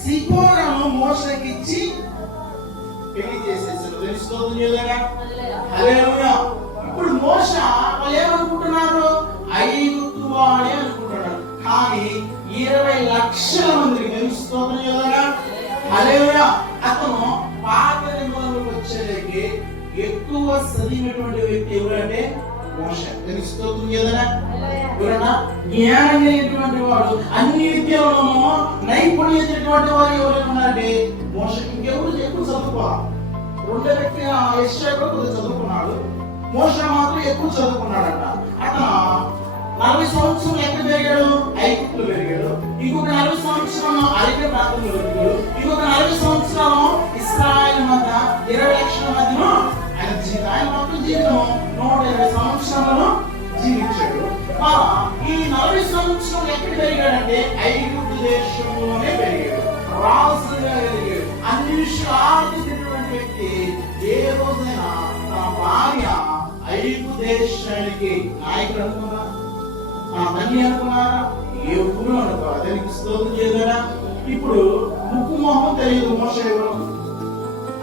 సిపోరను మోసకిచ్చి పెళ్ళి చేసేసారు తెలుసుకోదు ఇప్పుడు మోస వాళ్ళు ఏమనుకుంటున్నారు ఐగుప్తు వాడే అనుకుంటున్నారు కానీ ఇరవై లక్షల మందికి తెలుసుకోదు కదా హల్లెలూయా అతను పాత నిబంధనలకు వచ్చేసరికి ఎక్కువ చదివినటువంటి వ్యక్తి ఎవరంటే మోస తెలుసుకోతుంది కదా ఎవరన్నా జ్ఞానం కలిగినటువంటి వాడు అన్ని విద్యలను నైపుణ్యమైనటువంటి వారు ఎవరైనా ఉన్నారంటే మోస ఇంకెవరు ఎక్కువ చదువుకోవాలి రెండో వ్యక్తి ఆ కొద్దిగా చదువుకున్నాడు. మోస మాత్రం ఎక్కువ చదువుకున్నాడట? అతను నలభై సంవత్సరం ఎక్కడ పెరిగాడు? ఐగుప్తులో పెరిగాడు. ఇంకొక నలభై సంవత్సరం అరబియా ప్రాంతంలో పెరిగాడు. ఇంకొక నలభై సంవత్సరం ఇస్రాయల్ మధ్య ఇరవై లక్షల మధ్యన ఆయన జీవితం ఆయన మొత్తం జీవితం. నూట ఇరవై సంవత్సరాలను జీవించాడు. ఈ నలభై సంవత్సరం ఎక్కడ పెరిగాడంటే ఐగుప్తు దేశంలోనే పెరిగాడు. రాజుగా పెరిగాడు. అన్ని విషయాలు తెలిసినటువంటి వ్యక్తి ఏ రోజైనా తన భార్య ఐగు దేశానికి నాయకుడు అనుకున్నారా నా తల్లి అనుకున్నారా ఎప్పుడు అనుకోవాలి దానికి స్తోత్రం చేయగలరా ఇప్పుడు ముక్కు మొహం తెలియదు మోస ఎవరు.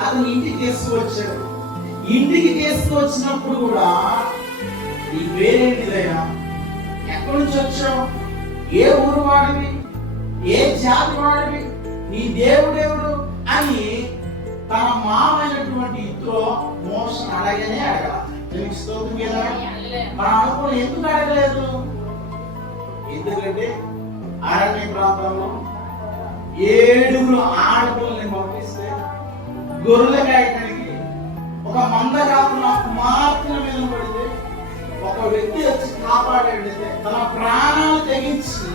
అతను ఇంటికి తీసుకువచ్చాడు. ఇంటికి తీసుకొచ్చినప్పుడు కూడా నీ పేరేంటిదయ్యా? ఎక్కడి నుంచి వచ్చావు? ఏ ఊరు వాడివి? ఏ జాతి వాడివి? నీ దేవుడెవడు అని తన మామైనటువంటి ఇద్దరు మోసం అడగనే అడగల. స్తోత్రం కదా మన అనుకుని ఎందుకు అడగలేదు? ఎందుకంటే అరణ్య ప్రాంతంలో ఏడుగురు ఆడపిల్లని పంపిస్తే గొర్రెల కాయటానికి ఒక మంద కాకుండా కుమార్తెల మీద పడితే ఒక వ్యక్తి వచ్చి కాపాడాడంటే తన ప్రాణాలు తెగించి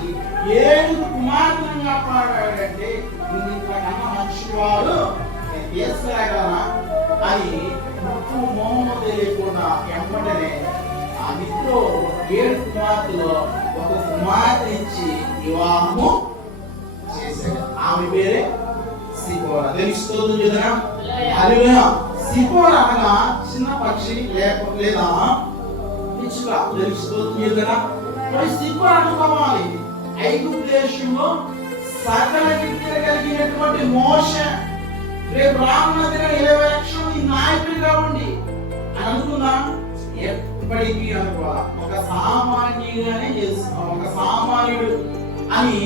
ఏడుగురు కుమార్తెలను కాపాడాడంటే ఇంతకన్నా మంచివాడు తీసుకురాగలనా అని ముక్కు మోహము తెలియకుండా వెంబడనే ఆ మిత్రు ఏడు కుమార్తెలో ఒక కుమార్తె ఇచ్చి వివాహము చేశాడు. ఆమె పేరే సిపోరా తెలుస్తుంది కదా హల్లెలూయా. సిపోరా అనగా చిన్న పక్షి లేక లేదా పిచ్చుక తెలుస్తుంది కదా మరి సిపోరా అనుకోవాలి ఐగుప్తు దేశంలో సకల విద్య కలిగినటువంటి మోస రేపు రానున్న దినం ఇరవై లక్షలు ఈ నాయకులు కావండి అని అనుకున్నా ఎప్పటికీ అనుకోవాలి ఒక సామాన్యుగానే చేస్తున్నాం ఒక సామాన్యుడు అని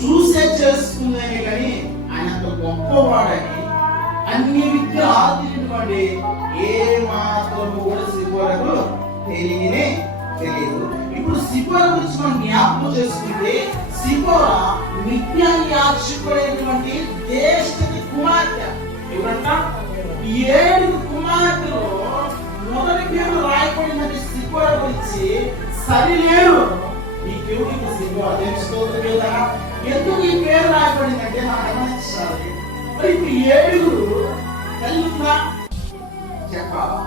చూసే చేసుకుందని కానీ ఆయన అంత గొప్పవాడని అన్ని విద్య ఆదినటువంటి ఏ మాత్రం కూడా సిపోరకు తెలియనే తెలియదు. ఇప్పుడు సిపోర గురించి మనం జ్ఞాపకం చేసుకుంటే సిపోర మిథ్యా యాచకుడైనటువంటి జ్యేష్ఠతి కుమార్తె. ఎవరంట? ఏడు కుమార్తెలో మొదటి పేరు రాయబడినది సిపోర గురించి సరిలేరు ఈ దేవుడికి సిపోర తెలుసుకోవచ్చు కదా ఎందుకు ఈ పేరు రాయబడిందంటే నాకు గమనించాలి. మరి ఇప్పుడు ఏడుగురు తల్లిందా చెప్పాలా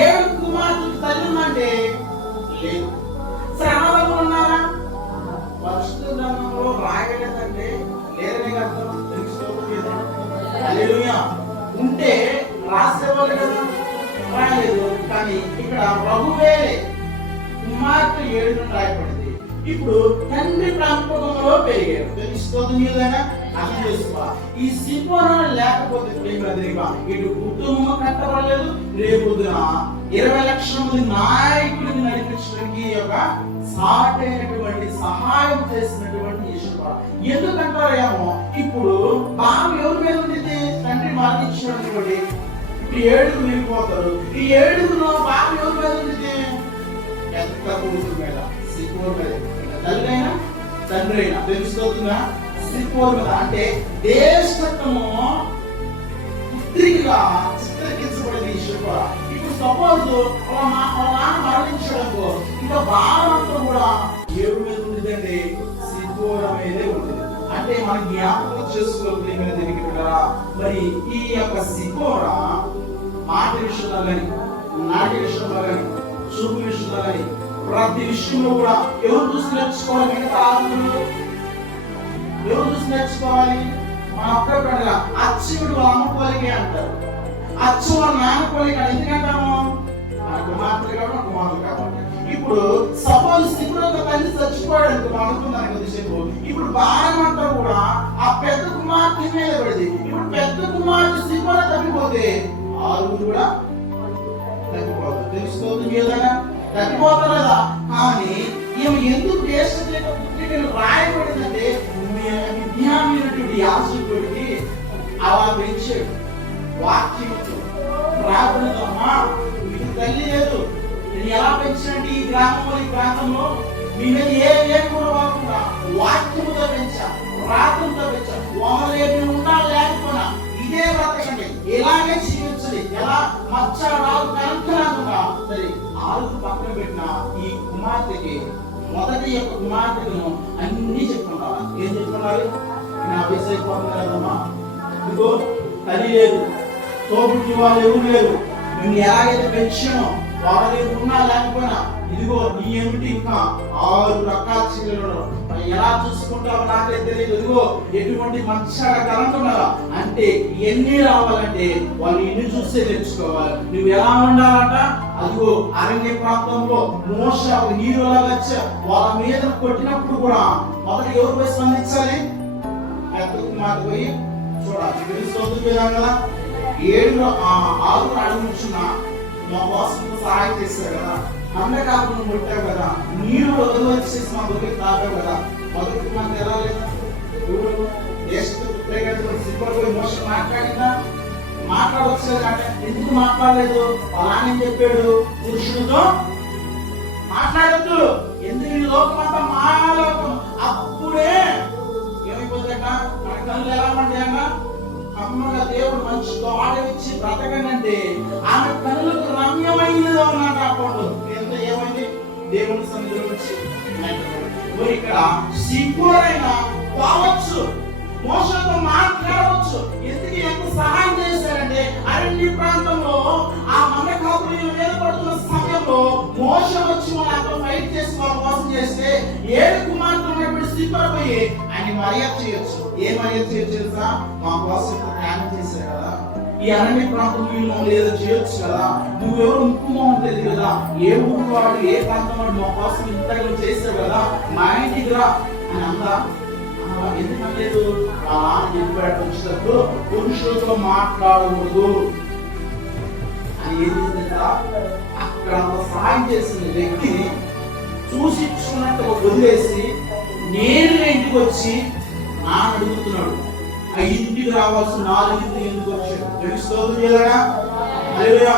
ఏడు కుమార్తెలు తల్లిందంటే లేదు. శ్రమలో ఉన్నారా? పరిశుద్ధ గ్రంథంలో రాయలేదంటే లేదని అర్థం తెలుసుకోవచ్చు ఉంటే రాసేవాళ్ళు కదా రాయలేదు. కానీ ఇక్కడ ప్రభువే కుమార్తె ఏడు రాయబడింది ఇప్పుడు తండ్రి ప్రాంతంలో పెరిగారు. ఏదైనా అర్థం చేసుకోవాలి ఈ సింహం లేకపోతే ప్రేమ ఇటు కుటుంబం కట్టబడలేదు. రేపు ఇరవై లక్షల మంది నాయకుడిని నడిపించడానికి ఈ యొక్క సాటైనటువంటి సహాయం చేసినటువంటి ఈశ్వర ఎందుకంటారు ఏమో ఇప్పుడు బాగా ఎవరి మీద ఉంటుంది తండ్రి మరణించడం కూడా ఇప్పుడు ఏడుగురు వెళ్ళిపోతారు. ఈ ఏడుగురు బాగా ఎవరి మీద ఉంటుంది ఎంత కొడుకు మీద. సిక్కువ మీద తల్లి తండ్రి అయినా తెలుసుకోతుందా సిక్కువ మీద అంటే దేశత్వము పుత్రికగా చిత్రీకరించబడింది ఈ శిల్ప ఇప్పుడు సపోజ్ నాన్న మరణించడంతో ఇంకా భారమంతా కూడా ఏడు మీద ఉంటుందండి. సిక్కువ మీదే ఉంటుంది. అంటే మన జ్ఞాపకం చేసుకోవాలి మీద దీనికి కదా మరి ఈ యొక్క సికోరా మాట విషయంలో కానీ నాటి విషయంలో కానీ చూపు విషయంలో కానీ ప్రతి విషయంలో కూడా ఎవరు చూసి నేర్చుకోవాలి మిగతా ఆత్మలు ఎవరు చూసి నేర్చుకోవాలి? మన అక్క పండుగ అచ్చుడు అమ్మకోలికి అంటారు. అచ్చు వాళ్ళ నాన్న పోలిక ఎందుకంటాము? నా కుమార్తెలు కాబట్టి కుమారులు కాబట్టి ఇప్పుడు సపోజ్ ఇప్పుడు ఒక తల్లి చచ్చిపోయాడు మనం అనుకున్నాను కొద్దిసేపు ఇప్పుడు భారం అంతా కూడా ఆ పెద్ద కుమార్తె మీద పడింది. ఇప్పుడు పెద్ద కుమార్తె శివ తప్పిపోతే ఆరుగురు కూడా తగ్గిపోతుంది తెలుసుకోతుంది తగ్గిపోతలేదా కానీ ఈమె ఎందుకు దేశ రాయబడిందంటే విజ్ఞానమైనటువంటి యాజకుడికి అలా పెంచాడు వాక్యంతో ప్రార్థనతోమ్మా మీకు తల్లి లేదు. నేను ఎలా పెంచినట్టు ఈ గ్రామంలో ఈ ప్రాంతంలో మీ మీద ఏ ఏం కూడా కాకుండా వాక్యముతో పెంచా ప్రార్థనతో పెంచా. వాళ్ళేమి ఉన్నా లేకపోయినా ఇదే బ్రతకండి. ఎలాగే జీవించండి. ఎలా మచ్చ మొదటి యొక్క కుమార్తెను అన్ని చెప్పుకుంటావా? ఏం చెప్పుకున్నారు? నా అభిషేకం కదమ్మా ఇదిగో తల్లి లేదు తోపుడు వాళ్ళు ఎవరు లేరు. నిన్ను ఎలాగైతే పెంచానో వాళ్ళ దగ్గర ఉన్నా లేకపోయినా ఇదిగో నీ ఏమిటి ఇంకా ఆరు రకాల చీరలు ఎలా చూసుకుంటావు నాకైతే తెలియదు. ఇదిగో ఎటువంటి మంచి కలంటున్నారా అంటే ఎన్ని రావాలంటే వాళ్ళు ఇన్ని చూస్తే తెచ్చుకోవాలి నువ్వు ఎలా ఉండాలంట? అదిగో అరణ్య ప్రాంతంలో మోస ఒక హీరోలాగా వచ్చా వాళ్ళ మీద కొట్టినప్పుడు కూడా మొదటి ఎవరు పోయి స్పందించాలి? పెద్ద కుమార్తె పోయి చూడాలి. తెలుస్తుంది కదా? ఏడు ఆ ఆరు అడుగుచున్న మా కోసం సహాయం చేశారు కదా. అన్న కాకుండా కొట్టావు కదా. నీరు వదిలి వచ్చేసి మా బుద్ధి తాగావు కదా. మొదటి మనకు ఎలా లేదా? ఎవరు? సిబ్బర్ మోసం మాట్లాడిందా? మాట్లాడవచ్చు అంటే ఎందుకు మాట్లాడలేదు? అలానే చెప్పాడు పురుషుడితో. మాట్లాడద్దు. ఎందుకు ఈ లోకం అంతా మాలోకం? అప్పుడే ఏమైపోతుందట మన కళ్ళు ఎలా ఉంటాయన్నా అమ్మగా దేవుడు మంచి తోట బ్రతకండి ఆమె కళ్ళకు రమ్యమైనది అన్నమాట అప్పుడు ఎంత ఏమైంది? దేవుని సన్నిధి వచ్చి ఇక్కడ సిగ్గురైనా పోవచ్చు. మోసంతో మాట్లాడవచ్చు. ఎందుకు ఎంత సహాయం చేసి మంద మీద పడుతున్న సమయంలో మోస వచ్చి మన అక్కడ ఫైట్ చేసి వాళ్ళ కోసం చేస్తే ఏడు కుమార్తె ఉన్నప్పుడు పోయి ఆయన మర్యాద చేయొచ్చు. ఏ మర్యాద చేయొచ్చు తెలుసా? మా కోసం ఇంత త్యాగం చేశారు కదా. ఈ అరణ్య ప్రాంతం వీళ్ళు ఏదో చేయొచ్చు కదా. నువ్వెవరు ముక్కుమో మొహం తెలియదు కదా. ఏ ఊరు వాడు ఏ ప్రాంతం వాడు మా కోసం ఇంతగా చేశావు కదా. మా ఇంటికి రా అని అందా? ఆ, ఎందుకనలేదు ఆ చెప్పాడు వచ్చినప్పుడు పురుషులతో మాట్లాడకూడదు. అక్కడ సాయం చేసిన వ్యక్తి చూసి ఇచ్చుకున్నట్టు వదిలేసి నేరుగా ఇంటికి వచ్చి నాన్న అడుగుతున్నాడు. ఆ ఇంటికి రావాల్సిన నాలుగు ఎందుకు వచ్చాడు? తెలుసుకోదు కదా అదేగా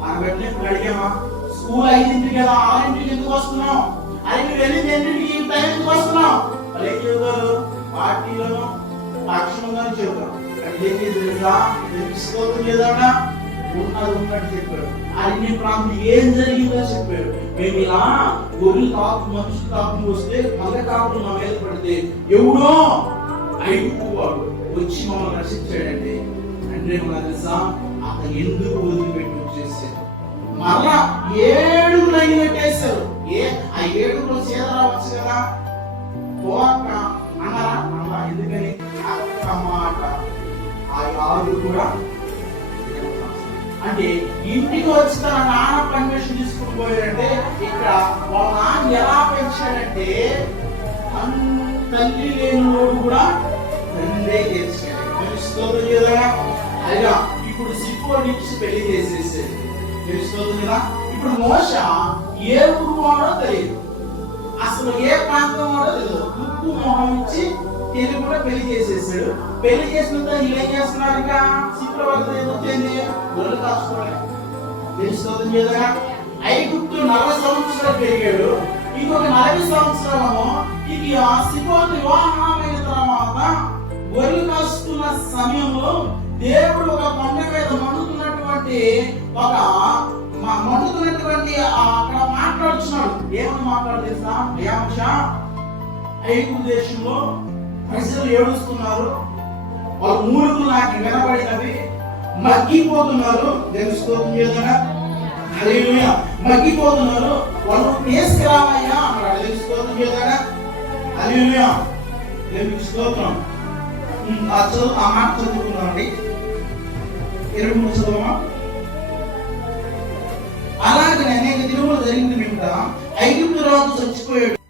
మన వెంటనే ఇప్పుడు అడిగామా? స్కూల్ ఐదింటికి కదా ఆరింటికి ఎందుకు వస్తున్నావు? అది నువ్వు వెళ్ళింది ఎన్నింటికి ఈ టైం ఎందుకు వస్తున్నావు? వాళ్ళు ఏం చెబుతారు పార్టీలను లక్షణంగా చెబుతారు అంటే ఏం చేసి లేదా ఉన్నది ఉన్నట్టు చెప్పాడు అన్ని ప్రాంతం ఏం జరిగిందో చెప్పాడు మేము ఇలా గొర్రెలు కాపు మనుషులు కాపు వస్తే మగ కాపు మా మీద పడితే ఎవడో ఐదు వాడు వచ్చి మమ్మల్ని రక్షించాడండి అంటే మన తెలుసా? అతను ఎందుకు వదిలిపెట్టి వచ్చేసాడు? మరలా ఏడుగురు అయినట్టేశారు ఏ? ఆ ఏడుగురు సీత రావచ్చు కదా? పోక అన్నారా? అలా ఎందుకని? అక్క మాట. ఆ ఆరు కూడా అంటే ఇంటికి వచ్చి తన నాన్న పర్మిషన్ తీసుకుని పోయాడంటే ఇక్కడ వాళ్ళ నాన్న ఎలా పెంచాడంటే అన్- తల్లి లేని వాడు కూడా తండ్రే చేశాడు. తెలుసుకోదు కదా? అయ్యా ఇప్పుడు సిక్కు ఇచ్చి పెళ్ళి చేసేసేది తెలుసుకోదు కదా? ఇప్పుడు మోస ఏ ఊరు వాడో తెలియదు. అసలు ఏ ప్రాంతం వాడో తెలియదు. ముక్కు మొహం ఇచ్చి ఇది కూడా పెళ్ళి చేసేసాడు. పెళ్ళి చేసిన వీళ్ళు ఏం చేస్తున్నారు ఇంకా? సిక్కుల వద్ద ఏమొచ్చింది గొర్రెలు కాసుకోవడం ఐగుప్తు నలభై సంవత్సరాలు పెరిగాడు. ఇంకొక నలభై సంవత్సరాలను ఇది ఆ సిపోన్ వివాహమైన తర్వాత గొర్రెలు కాస్తున్న సమయంలో దేవుడు ఒక కొండ మీద మండుతున్నటువంటి ఒక మండుతున్నటువంటి అక్కడ మాట్లాడుతున్నాడు ఏమని మాట్లాడుతున్నా ఏమంశ ఐగుప్తు దేశంలో ప్రజలు ఏడుస్తున్నారు. వాళ్ళ మూలుగులు నాకు వినబడినవి. మగ్గిపోతున్నారు. తెలుసుకోవడం ఏదైనా హల్లెలూయా. మగ్గిపోతున్నారు. వాళ్ళు తీసుకురావయ్యా అన్నాడు. తెలుసుకోవడం ఏదైనా హల్లెలూయా. దేవునికి స్తోత్రం. ఉమ్, ఆ చదువు ఆ మాట చదువుకున్నామండి ఇరవై మూడు చదవమా? అలాగనే అనేక దినములు జరిగింది మిగతా ఐగుప్తు రాజు చచ్చిపోయాడు.